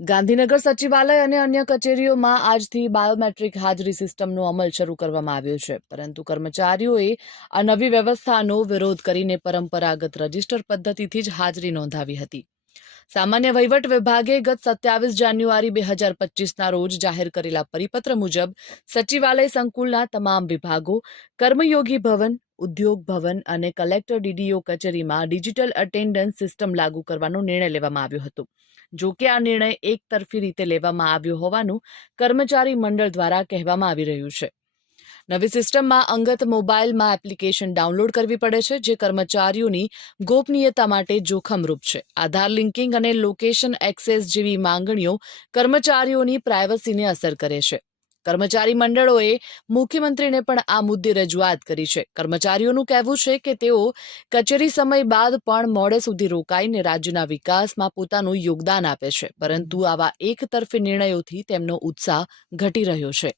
ગાંધીનગર સચિવાલય અને અન્ય કચેરીઓમાં આજથી બાયોમેટ્રિક હાજરી સિસ્ટમનો અમલ શરૂ કરવામાં આવ્યો છે, પરંતુ કર્મચારીઓએ આ નવી વ્યવસ્થાનો વિરોધ કરીને પરંપરાગત રજિસ્ટર પદ્ધતિથી જ હાજરી નોંધાવી હતી. સામાન્ય વહીવટ વિભાગે ગત 27 જાન્યુઆરી 2025ના રોજ જાહેર કરેલા પરિપત્ર મુજબ સચિવાલય સંકુલના તમામ વિભાગો, કર્મયોગી ભવન, ઉદ્યોગ ભવન અને કલેક્ટર ડીડીઓ કચેરીમાં ડિજિટલ અટેન્ડન્સ સિસ્ટમ લાગુ કરવાનો નિર્ણય લેવામાં આવ્યો હતો. જો કે આ નિર્ણય એકતરફી રીતે લેવામાં આવ્યો હોવાનું કર્મચારી મંડળ દ્વારા કહેવામાં આવી રહ્યું છે. નવી સિસ્ટમમાં અંગત મોબાઈલમાં એપ્લિકેશન ડાઉનલોડ કરવી પડે છે, જે કર્મચારીઓની ગોપનીયતા માટે જોખમરૂપ છે. આધાર લિંકિંગ અને લોકેશન એક્સેસ જેવી માંગણીઓ કર્મચારીઓની પ્રાઇવસીને અસર કરે છે. કર્મચારી મંડળોએ મુખ્યમંત્રીને પણ આ મુદ્દે રજૂઆત કરી છે. કર્મચારીઓનું કહેવું છે કે તેઓ કચેરી સમય બાદ પણ મોડે સુધી રોકાઈને રાજ્યના વિકાસમાં પોતાનું યોગદાન આપે છે, પરંતુ આવા એકતરફી નિર્ણયોથી તેમનો ઉત્સાહ ઘટી રહ્યો છે.